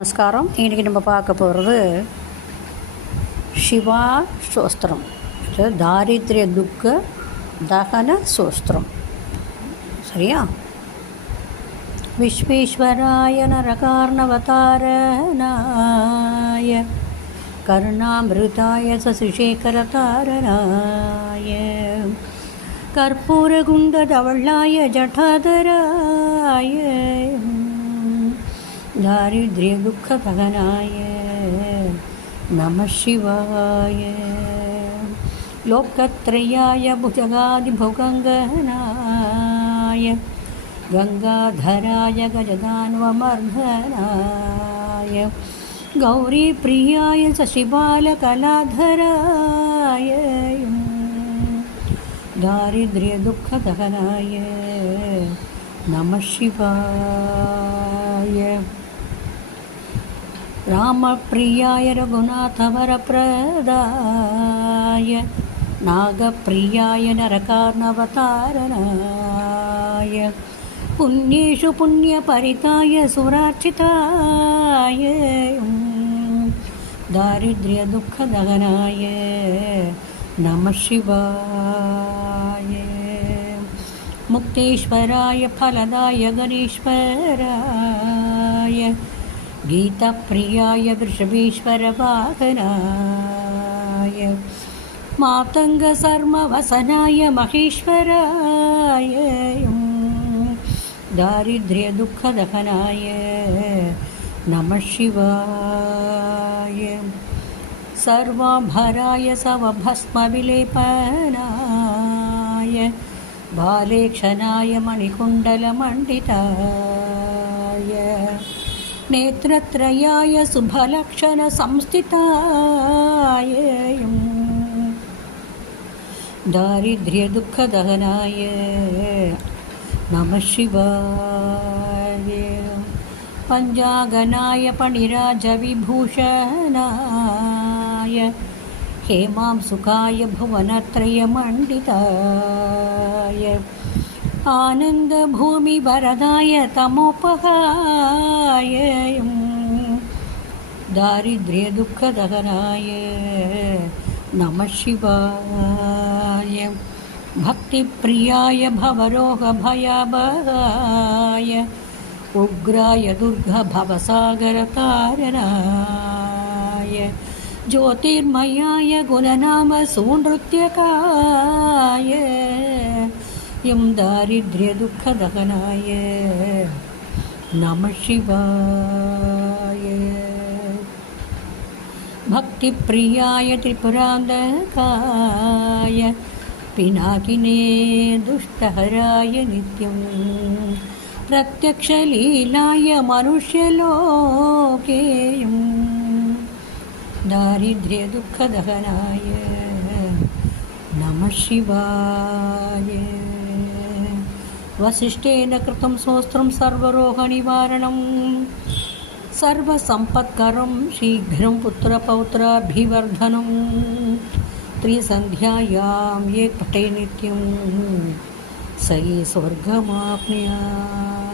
நமஸ்காரம். இன்றைக்கி நம்ம பார்க்க போகிறது சிவா ஸ்தோத்திரம். இது தாரித்ரிய துக்க தகன ஸ்தோத்திரம். சரியா? விஸ்வேஸ்வராய நரகார்ணவதாரணாய கருணாமிருதாய சசிசேகரதாரணாய கற்பூரகுண்டதவளாய ஜடாதராய दारिद्र्य दुख दहनाय नमः शिवाय लोकत्रयाय भुजगादिभुगङ्गनाय गंगाधराय गजदान्वमर्धनाय गौरीप्रियाय शशिबालकलाधराय दारिद्र्य दुख दहनाय नमः शिवाय रामप्रियाय रघुनाथवरप्रदाय नागप्रियाय नरकार्णवतारणाय पुण्येषु पुण्यपरिताय सुरार्चिताय दारिद्र्यदुःखदहनाय नमः शिवाय मुक्तेश्वराय फलदाय गणेश्वराय गीताप्रियाय वृषभेश्वरवाहनाय मातङ्गसर्मवसनाय महेश्वराय दारिद्र्यदुःखदहनाय नमः शिवाय सर्वाभराय सवभस्मविलेपनाय बालेक्षणाय मणिकुण्डलमण्डिताय नेत्रत्रयाय शुभलक्षणसंस्थिताय दारिद्र्यदुःखदहनाय नमः शिवाय पञ्चागनाय पणिराजविभूषणाय हेमांसुकाय भुवनत्रयमण्डिताय आनन्दभूमिवरदाय तमोपहाय दारिद्र्यदुःखदहनाय नमः शिवाय भक्तिप्रियाय भवरोगभयाभयाय उग्राय दुर्गभवसागरतारणाय ज्योतिर्मयाय गुणनाम सुनृत्यकाय यं दारिद्र्यदुःखदहनाय नमः शिवाय भक्तिप्रियाय त्रिपुरान्धकाय पिनाकिने दुष्टहराय नित्यं प्रत्यक्षलीलाय मनुष्यलोके दारिद्र्यदुःखदहनाय नमः शिवाय वसिष्ठेन कृतं स्तोत्रं सर्वरोगनिवारणं सर्वसम्पत्करं शीघ्रं पुत्रपौत्राभिवर्धनं त्रिसन्ध्यायां ये पठे नित्यं स ये स्वर्गमाप्नुयात्।